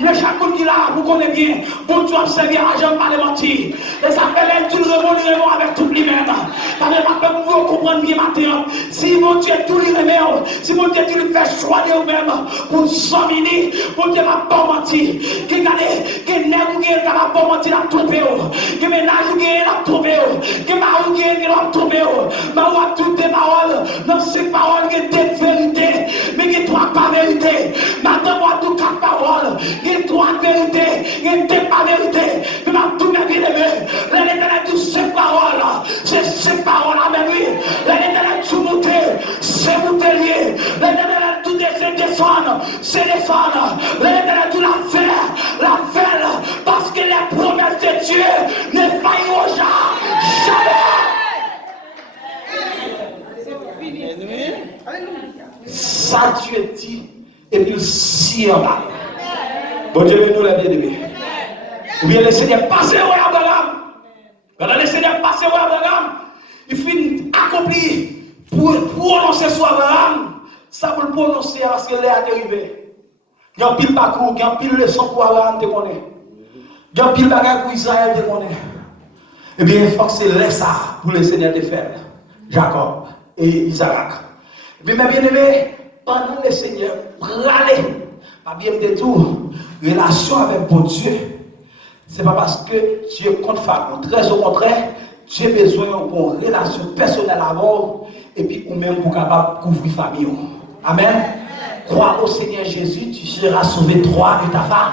Mais chaque monde qui là, vous connaissez bien, mon Dieu observe m'a jamais parlé mentir. Et ça fait l'aide tout le remont avec tout lui-même. Parce que vous comprendre bien matin. Si mon Dieu tout lui remet, si mon Dieu tout lui fait choisir même pour s'emminer, mon Dieu m'a pas menti. Qui gagne, qui n'a pas menti, l'a trompé. Qui ménage ou qui l'a trompé. Qui m'a ou qui l'a trompé. Ma ou toutes des paroles, non c'est paroles qui étaient vérité. Mais qui trois pas vérité. Maintenant, moi, tout quatre paroles, qui trois vérités, qui n'était pas vérité. Mais ma tout bien aimé, l'éternel dit ces paroles, c'est ces paroles avec lui. L'éternel tout monté, c'est monté lié. L'éternel tout descendre, c'est descendre. L'éternel tout la faire, parce que les promesses de Dieu ne failliront jamais. Ça Dieu dit, et puis si en bas. Bon Dieu, nous l'a bien aimé. Ou bien le Seigneur passe au Abraham. Quand le Seigneur passe au Abraham, il finit accompli pour prononcer sur Abraham. Ça pour le prononcer parce que l'air est arrivé. Il y a un pile parcours, il y a un pile leçon pour Abraham te connaît. Il y a un pile bagage pour Israël te connaît. Eh bien, il faut que c'est là ça pour le Seigneur de faire. Jacob et Isaac. Mais bien aimé, pendant le Seigneur, râler, pas bien de tout, relation avec mon Dieu, c'est pas parce que Dieu compte faire, très au contraire, Dieu a besoin d'une relation personnelle avant, et puis ou même pour capable couvrir famille. Amen. Crois au Seigneur Jésus, tu seras sauvé toi et ta femme.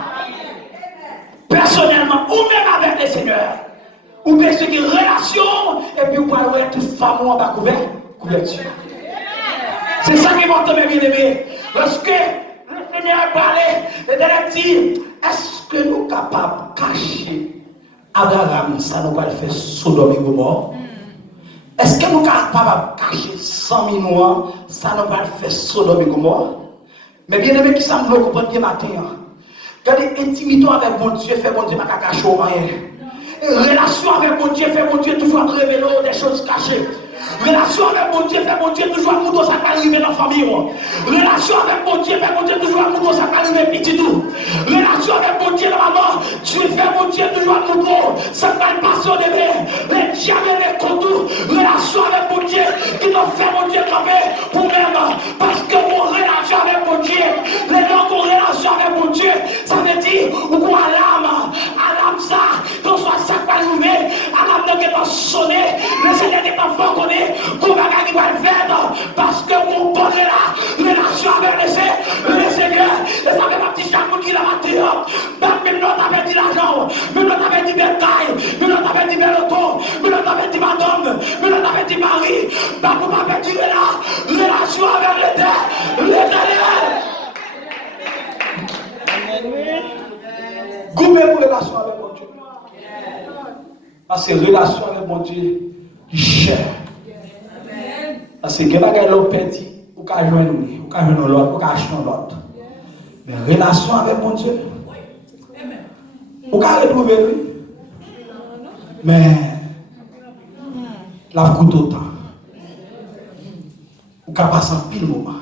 Personnellement, ou même avec le Seigneur. Ou bien ce qui est relation, et puis vous parlez toute femme en bas couverture. C'est ça qui va tomber bien aimé. Lorsque le Seigneur a parlé, l'Éternel dit, est-ce que nous sommes capables de cacher Abraham, ça nous va le faire Sodome et Gomorrhe? Est-ce que nous sommes capables de cacher 100 000 noirs, ça nous va le faire Sodome et Gomorrhe? Mais bien aimé, qui ça me comprendre bien matin? Regardez, intimité avec mon Dieu, fait mon Dieu, ma cache au rien. Relation avec mon Dieu, fait mon Dieu toujours révéler des choses cachées. Relation avec mon Dieu, fait mon Dieu toujours à nous, ça va arriver dans la famille. Relation avec mon Dieu, fait mon Dieu toujours à nous, ça va arriver petit tout. Relation avec mon Dieu, maman, tu fais mon Dieu toujours à nous, ça va passer au début. Les diamants, les contours, relation avec mon Dieu, qui doit faire mon Dieu camper pour même. Parce que mon relation avec mon Dieu, les gens qui ont relation avec mon Dieu, ça veut dire, ou quoi alarme ça, quand soit ça va arriver, alarme qui va sonner, le Seigneur qui va faire connaître. Qui va le faire parce que mon bon est là, relation avec le Seigneur, et ça fait ma petite chambre qui l'a battu. Même nous t'avais dit l'argent, même nous t'avais dit bétail, même nous t'avais dit béloton, même nous t'avais Pas pour pas perdre la relation avec l'Éternel. Goumez pour relation avec mon Dieu. Parce que relation avec mon Dieu, il cher. Parce que quelqu'un qui a perdu, ou qui a joindre lui, ou qui a joindre l'autre, ou qui a acheté l'autre. Mais relation avec mon Dieu, ou qui a retrouvé lui. Mais la coûte autant. Ou qui a passé un pile moment.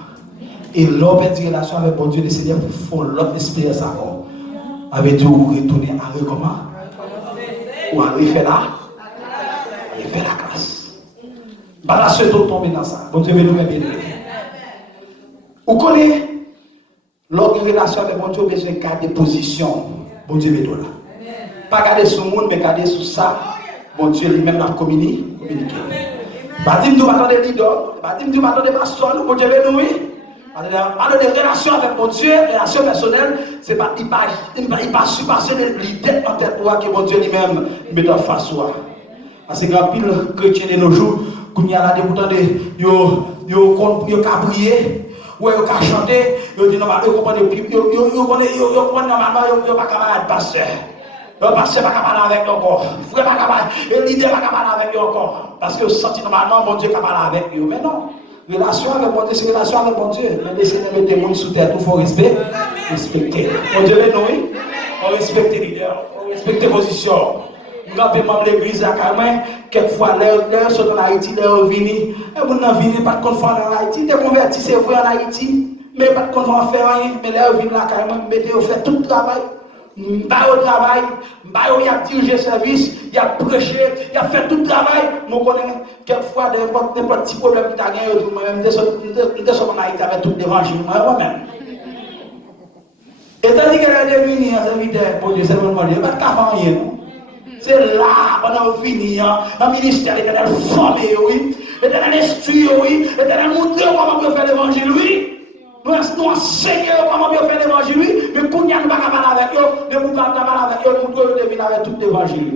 Et l'homme perd relation avec mon Dieu, le Seigneur pour faire l'autre expérience encore. Avec Dieu, vous retournez avec comment? Ou avec faire là? Avec faire la grâce. Pas la seule tomber dans ça. Bon Dieu, nous bien aimés. Vous connaissez, l'autre relation avec mon Dieu, besoin de garder position. Bon Dieu, mettez là. Pas garder sur le monde, mais garder sur ça. Bon Dieu, lui-même l'a communiqué. Pas dire que nous attendons des leaders, pas dire que nous attendons des pasteurs, bon Dieu, nous, oui. Parler de relations avec mon Dieu, relations personnelles, c'est pas il pas surpasser l'idée en tête que mon Dieu lui-même met en face soi. Parce que quand pile chrétien de nos jours, quand il y a là des boutons de yo prier, ou yo chanter, yo dit normalement yo comprendre yo normalement yo pas camarade pasteur. Le pasteur pas capable avec encore. Frère pas capable, et l'idée pas capable avec encore parce que senti normalement mon Dieu capable avec lui, mais non. Relation avec mon Dieu, c'est relation avec mon Dieu. Mais laissez nous mettre les gens sous terre, il faut respecter. Mon Dieu, nous, on respecte les leaders, on respecte les positions. Nous avons membre de l'église à Carmen, quelquefois, l'air sont en Haïti, l'air vini. Et vous n'avez vini, pas de confort en Haïti. Des convertis, c'est vrai en Haïti, mais pas de confort en faire rien. Mais l'air vini là, Carmen, mettez, vous faites tout le travail. Bah au travail, il a dirigé service, il a prêché, il a fait tout le travail. Nous connaissons quelquefois des petits problèmes qui t'a gagné. Moi-même, je suis en Haïti avec tout l'évangile, moi-même. Et tandis qu'elle est devenue en serviteur, pour Dieu, c'est le monde, il n'y a pas de café rien. C'est là, on a fini, un ministère, il est formé, oui, il est instruit, oui, il est montré comment on peut faire l'évangile, oui. Nous enseignons comment on peut faire l'évangile, oui, mais quand on n'a pas parler avec eux, de vous parler avec eux, nous devons devenir avec tout l'évangile.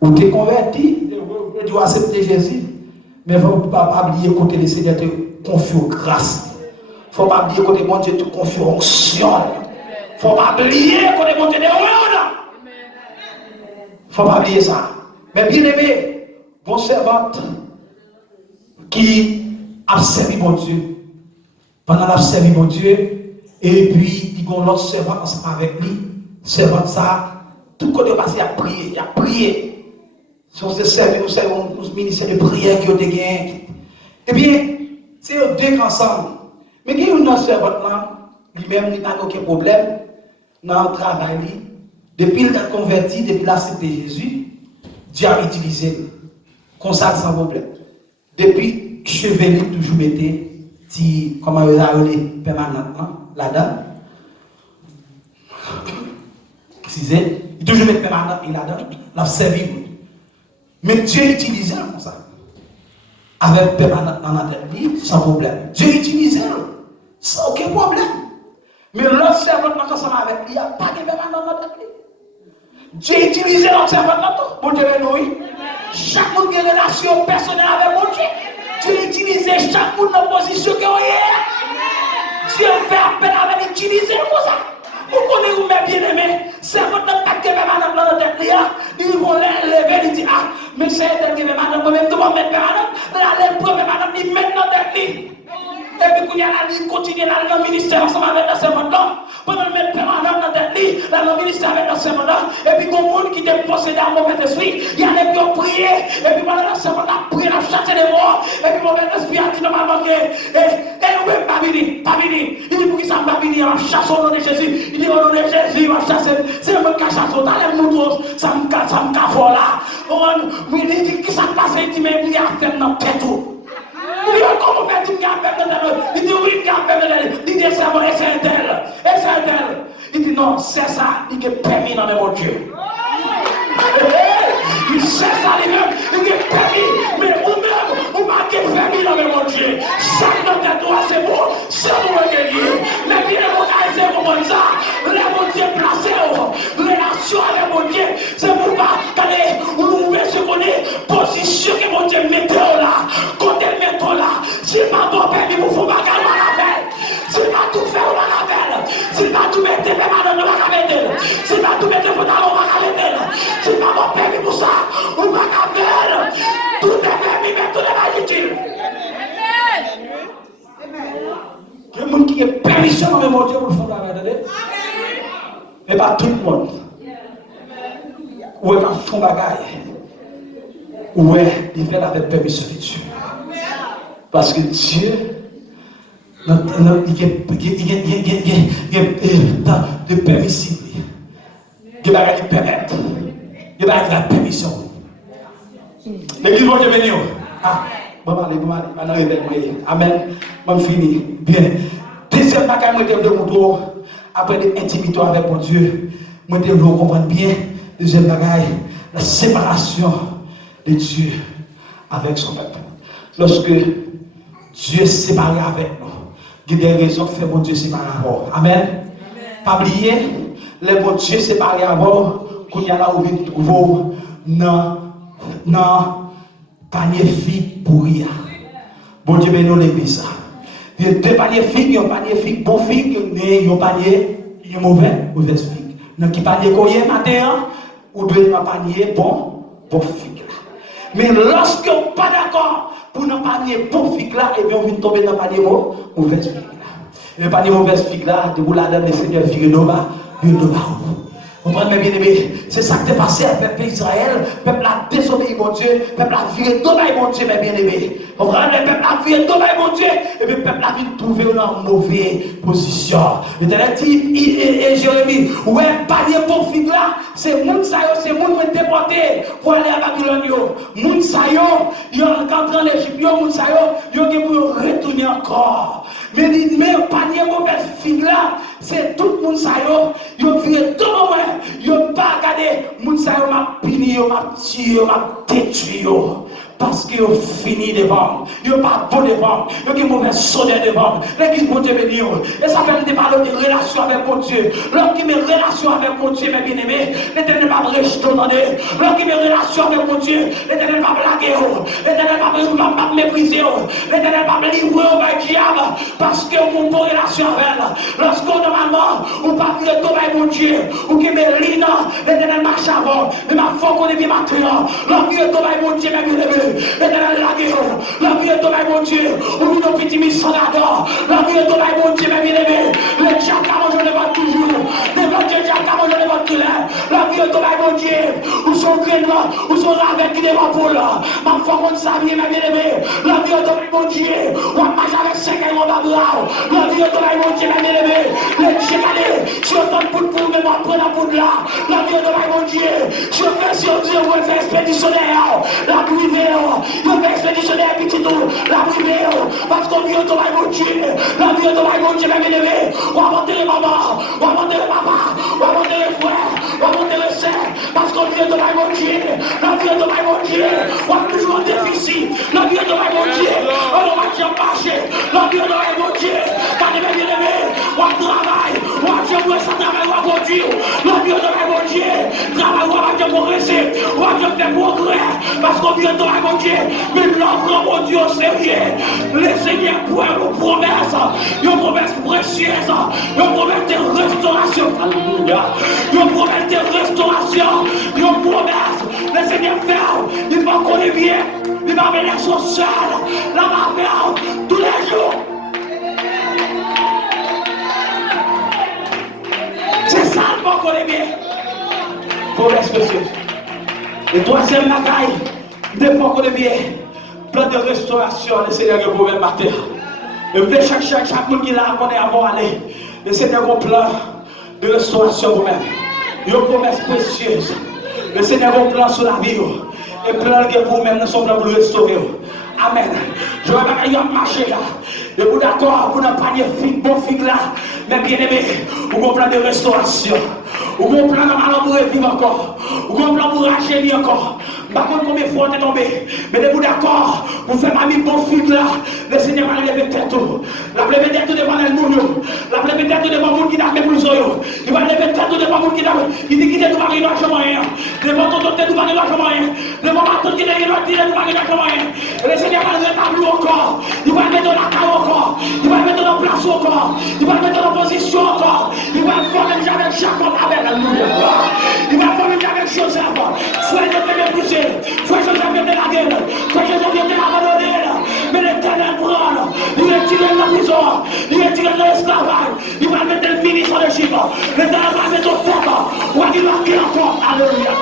Ou t'es converti, tu dois accepter Jésus, mais il ne faut pas oublier côté le Seigneur te confie aux grâces. Il ne faut pas oublier côté mon Dieu te confie aux onctions. Il ne faut pas oublier côté mon Dieu te honte. Il ne faut pas oublier ça. Mais bien aimé, bon servante qui a servi mon Dieu, pendant qu'il a servi mon Dieu, et puis il y a l'autre servant ensemble avec lui, servant ça, tout côté passé, il a prié. Si on se servi, nous servons le ministère de prière qui ont été gagnés. Eh bien, c'est eux deux ensemble. Mais il y a une servante là, lui-même, il n'a aucun problème dans le travail. Depuis qu'il a converti, depuis qu'il a accepté Jésus, Dieu a utilisé comme ça sans problème. Depuis que je suis venu, toujours été, comment il a été permanentement là-dedans. Il toujours mettre permanentement là-dedans, l'a servi. Mais Dieu utilisait comme ça. Avec permanent dans la tête, sans problème. Dieu utilisait sans aucun problème. Mais l'autre servant ensemble avec lui, il n'y a pas de permanent dans la tête. Dieu utilisait l'autre servant pour Dieu nous. Chaque monde qui a une relation personnelle avec mon Dieu. Dieu utilisait chaque monde dans la position qu'il y a. Dieu fait appel avec utiliser comme ça. Vous connaissez vous bien aimé, servant n'a pas de permanent dans la tête. Il vont lever, il dit ah, mais c'est un permanent, moi-même, je vais mettre permanent. Là, le permanent, il met dans la tête. Et puis, quand il continue dans le ministère ensemble avec la servante-là, pendant le mettre permanent dans la tête, dans le ministère avec la servante-là, et puis, quand il y a monde qui est possédé en mauvais esprit, il y a des gens qui prier, et puis, pendant la servante-là, prier, la chasser les morts, et puis, mauvais esprit a dit normalement que, oui, pas vini. Il dit, pour qui ça m'a vini, on chasse au nom de Jésus. Il dit, au nom de Jésus, il va chasser. C'est moi qui chasse au nom de Jésus. Ça me casse là. Il dit, qui ça passe? Il dit, mais il y a fait dans tête tout. Il dit, comment fait-il qu'il y a fait dans tête? Il dit, oui, il y a fait dans tête. Il dit, c'est un tel. Il dit, non, c'est ça. Il est permis dans le mon Dieu. Il sait ça lui-même. Il est permis. Mais vous-même, vous marquez permis dans le mon Dieu. Chaque dans tête, c'est bon. C'est vous qui est lié. Mais bien, vous avez comme ça. Les mon Dieu placé. Relation avec mon Dieu. C'est pour pas qu'aller, vous pouvez se connaître. Position que mon Dieu mettez là. arrêter. Si pas tout mettre pour talon, on va arrêter. Si pas mon permis pour ça, on va faire. Tout est permis, mais tout n'est pas utile. Il y a des gens qui ont permission dans mon Dieu pour le faire travail. Mais pas tout le monde. Ou est pas fond bagaille. Ou est il fait avec permission de Dieu. Parce que Dieu, il y a de permissible. Il y a des permettre. Il y a la permission. L'église va venir. Ah, bon, allez, amen. Bon, fini. Bien. Deuxième bagaille, moi, je de mon après des intimités avec mon Dieu, moi, je veux comprendre bien. Deuxième bagaille, la séparation de Dieu avec son peuple. Lorsque Dieu est séparé avec nous, il y a des raisons qui font mon Dieu séparé avec nous. Amen. Pas oublier, les bon Dieu séparé avec nous, qu'on y a là où nous trouvons dans panier figue pourri. Bon Dieu bénit l'église. Il y a deux paniers figues, un panier figue bon figue, et un panier mauvaise figue. Dans qui panier coyer matin, ou deux panier bon figue. Mais lorsque on n'est pas d'accord pour ne panier bon figue là, et bien on vient tomber dans le panier mauvaise figue là. Et le panier mauvaise figue là, de vous la donne le Seigneur vire de bas, vous comprenez mes bien-aimés? C'est ça qui est passé avec le peuple d'Israël. Le peuple a désobéi mon Dieu. Le peuple a viré d'obéir mon Dieu, mes bien-aimés. Vous comprenez? Le peuple a viré d'obéir mon Dieu. Et puis le peuple a vu trouver dans une mauvaise position. L'Éternel dit, et Jérémie, ouais, panier pour figue là, c'est moun sa yo, c'est moun qui déporté pour aller à Babylone. Moun sa yo, yo rentré en Égypte, moun sa yo pour retourner encore. Mais panier mauvaise figue là, c'est tout le monde sa yo viré tout le monde. Yo pas regardé, moun sa yo m'a pini, yo m'a tué, yo m'a détruit. Parce que vous fini devant, vous pas bon devant, vous avez mauvais sonnet devant, l'église bon Dieu béni. Et ça fait des parler de relation avec mon Dieu. Lorsqu'il qui met relation avec mon Dieu, mes bien-aimés, l'Éternel va me rejeter. Lorsqu'il met relation avec mon Dieu, l'Éternel va me blaguer, l'Éternel va me mépriser, l'Éternel va me livrer au diable, parce que vous avez une relation avec elle. Lorsqu'on normalement, vous pas vivre de mon Dieu, ou qui met l'ina, l'Éternel marche avant, mais ma foi qu'on est bien maintenant, l'envie de mon Dieu, mes bien-aimés. L'Éternel la guerre, la vie est tombée mon Dieu, ou nos petits missionnaires, la vie est tombée mon Dieu, mes bien-aimés, le diable je le vois toujours, les Dieu diable je le vois tout là, la vie est tombée mon Dieu, ou son grainement, ou son avec qui devant pour là, ma foi qu'on savait, mes bien-aimés, la vie est tombée mon Dieu, ou on marche avec 5 ans en bas, la vie est tombée mon Dieu, mes bien-aimés, le diable si on donne pour me prendre la poudre là, la vie est tombée mon Dieu, je fais sur Dieu, on fait expéditionnaire, la privée. Je vais expéditionner petit tour, la privée, parce qu'on vient de mon Dieu, la vie de mon Dieu, mes bien-aimés, on va monter les mamans, on va monter les papas, on va monter les frères, on va monter les sœurs, parce qu'on vient de mon Dieu, la vie de mon Dieu, on va toujours en déficit, la vie de mon Dieu, on va bien marcher, la vie de mon Dieu, quand mes bien-aimés, on travaille, on va bien voir ça travail, on va conduire, la vie de mon Dieu, travail, on va bien progresser, on va bien faire progrès, parce qu'on vient de mon Dieu, mais l'homme, mon Dieu, au sérieux. Le Seigneur pour une promesse, une promesse précieuse, une promesse de restauration. Alléluia. Une promesse de restauration, une promesse. Le Seigneur fait, il va connaître bien, il va venir son seul, la marmelle, tous les jours. C'est ça, il va connaître bien. Promesse précieuse. Et troisième bagaille. Des fois qu'on est bien, plan de restauration, le Seigneur est pour le matin. Et vous chaque monde qui l'a qu'on est avant aller, le Seigneur a un plan de restauration vous-même. Il y a une promesse précieuse. Le Seigneur a un plan sur la vie. Et plan que vous-même, nous sommes là pour le restaurer. Amen. Je vais pas marcher là. Et vous d'accord, vous n'avez pas de bon figue là. Mais bien aimé, vous avez un plan de restauration. Vous avez un plan de pour vivre encore. Vous avez un plan pour racheter encore. Par contre, combien de fois on est tombé? Mais vous d'accord, vous faites ma vie bon figue là. Le Seigneur va lever tête. La lever tête devant le monde. La lever tête devant le monde qui n'a pas plus de il va lever tête devant le monde qui n'a pas il dit qu'il ne va rien dans rien. Devant ton tête, tu ne va rien dans rien. Devant ma tante qui n'a rien dans rien. Le Seigneur va le rétablir encore. Il va le mettre dans la carte encore. Il va le mettre dans la place encore. Il va le mettre dans la position encore. Il va le faire même jamais Jacob avec alléluia. Il va faire avec Joseph. Frère Joseph est brisé. Frère Joseph est de la guerre. Frère Joseph est abandonné. Mais l'Éternel prend. Il est tiré de la prison. Il est tiré de l'esclavage. Il va mettre le ministre de Chico. L'Éternel va mettre au fond. On va dire qu'il encore. Alléluia.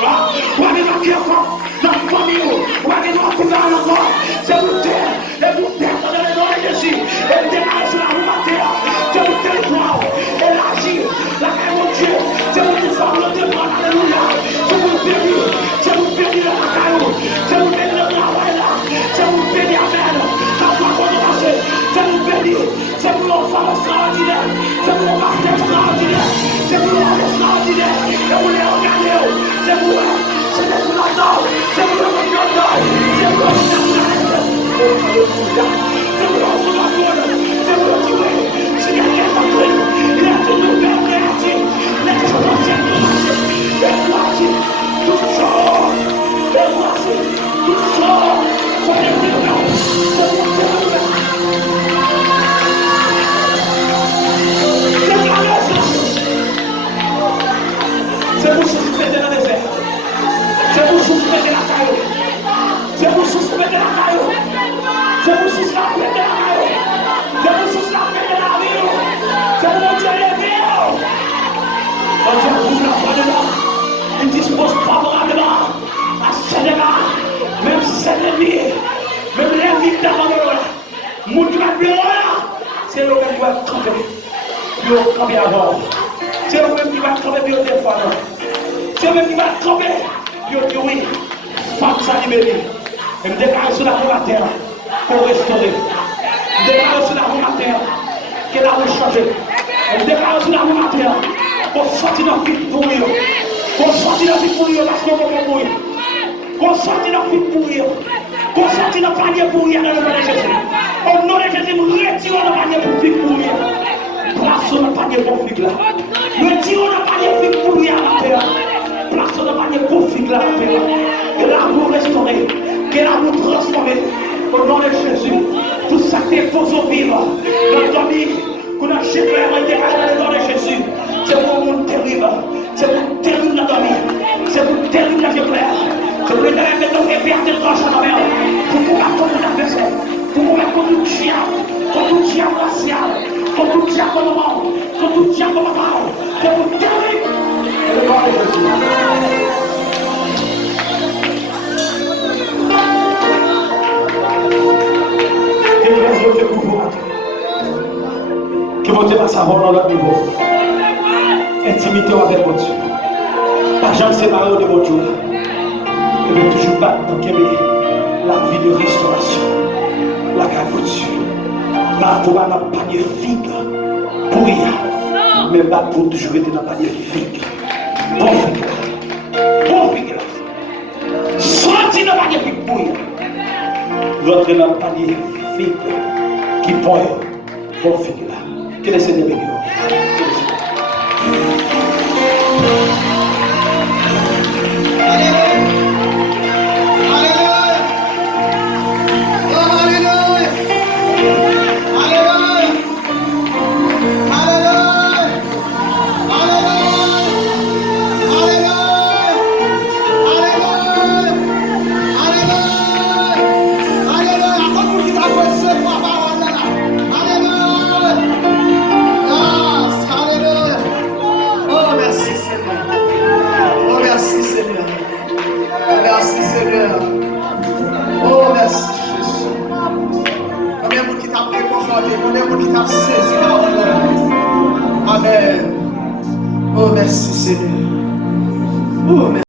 On va dire qu'il encore. Dans la famille. On va dire qu'il encore. C'est vous terre. Et vous terre dans le nom de Jésus. Et démarrer sur la roue à terre. C'est vous territoire. Et l'agir. La paix de Dieu. C'est vous descendre de moi. Alléluia. C'est vous bénir. C'est vous bénir la caillou. C'est vous bénir le travail là. C'est vous bénir Amen. Quand vous commencez. C'est vous bénir. C'est vous l'enfant extraordinaire. C'est vous l'enfant extraordinaire. C'est vous l'enfant extraordinaire. Et vous les regardez. C'est vous. C'est vous l'entendre. C'est vous l'entendre. C'est vous l'entendre. C'est vous l'entendre. C'est vous l'entendre. C'est quelqu'un d'entre eux. Il a tout nous faire créatif. Les choses anciennes de marcher. Et voici toutes choses. Et voici toutes choses. Soyez délivrés. Soyez délivrés. C'est vous suspendez dans le désert. C'est vous suspendez la caillou. C'est vous suspendez la caillou. C'est vous suspendez la caillou. C'est vous suspendez la vie. C'est vous Dieu levé. Quand Dieu ouvre la voie de l'homme, il dispose favorablement à ses dégâts, même ses ennemis, même l'ennemi d'abandon. Mon Dieu va plus loin. C'est le même qui va camper. Il va camper avant. C'est le même qui va camper puis au défendre. C'est le même qui va camper. Puis au dire oui. Femme ça libérée. Et me déclare sur la roue à terre pour restaurer. Me déclare sur la roue à terre qu'elle a changé. Et me déclare sur la roue à terre pour sortir dans la vie pour lui. Pour sortir dans la vie pour lui parce qu'on va mourir. Pour sortir dans la vie pour lui. Pour sortir dans le panier pour lui dans le nom de Jésus. Au nom de Jésus, nous retirons le panier pour lui pour lui. Plaçons le panier pour lui là. Retirons le panier pour lui à la terre. Plaçons le panier pour lui là à la terre. Et là vous restaurez. Et là vous transformez. Au nom de Jésus. Tout ça qui est faux au vivre. Notre vie, qu'on a jeté dans le nom de Jésus. C'est pour mon terrible. C'est pour terrible dans la vie. C'est pour terrible dans le clair. C'est pour le terrain de ton père de tranche à la mer. Pour pouvoir contre l'adversaire. Pour pouvoir contre tout chien. Contre tout chien racial. Contre tout chien comme monde. Contre tout chien comme parole. C'est pour terrible. Et le nom de Jésus. Que mon Dieu va savoir dans notre niveau. Intimité avec mon Dieu. Pas jamais séparé de mon Dieu. Et de toujours battre pour qu'il la vie de restauration. La garde de Dieu. Pas pour un panier figue. Pour rien. Mais pas pour toujours être dans un panier figue. Bon figue là. Bon figue là. Sorti dans le panier figue pour rien. L'autre dans le panier figue. Qui point. Bon figue là. Que le Seigneur bénisse. Amen. Oh, merci Seigneur. Oh, merci.